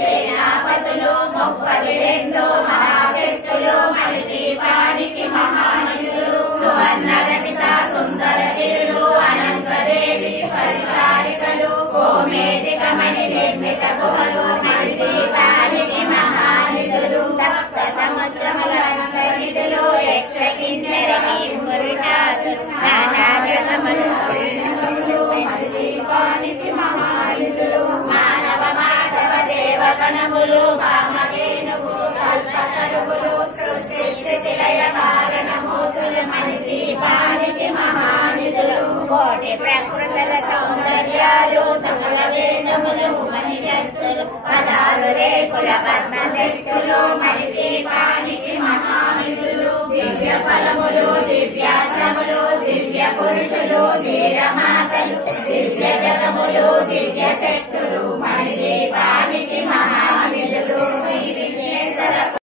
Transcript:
సేనాపతులు 32 మహాశక్తులు మణిదీపానికి మహానిధులు సువర్ణ రచిత సుందర గిరులు అనంతదేవి పరిచారికలు గోమేధిక మణి నిర్మిత గుహలు మణిదీపానికి మహానిధులు సప్త సముద్రములంతరిధులు యక్ష కిన్నెర పురుషాదులు నానా జగములు మణిదీపానికి మహానిధులు మానవ మాధవ దేవగణములు కామధేనువు కల్పతరువులు సృష్టి స్థితి లయ కారణమూర్తులు మణిదీపానికి మహానిధులు కోటి ప్రకృతుల సౌందర్యాలు సకల వేదములు మణిశక్తులు పదాలు రేకుల పద్మశక్తులు మణిదీపానికి మహానిధులు దివ్య ఫలములు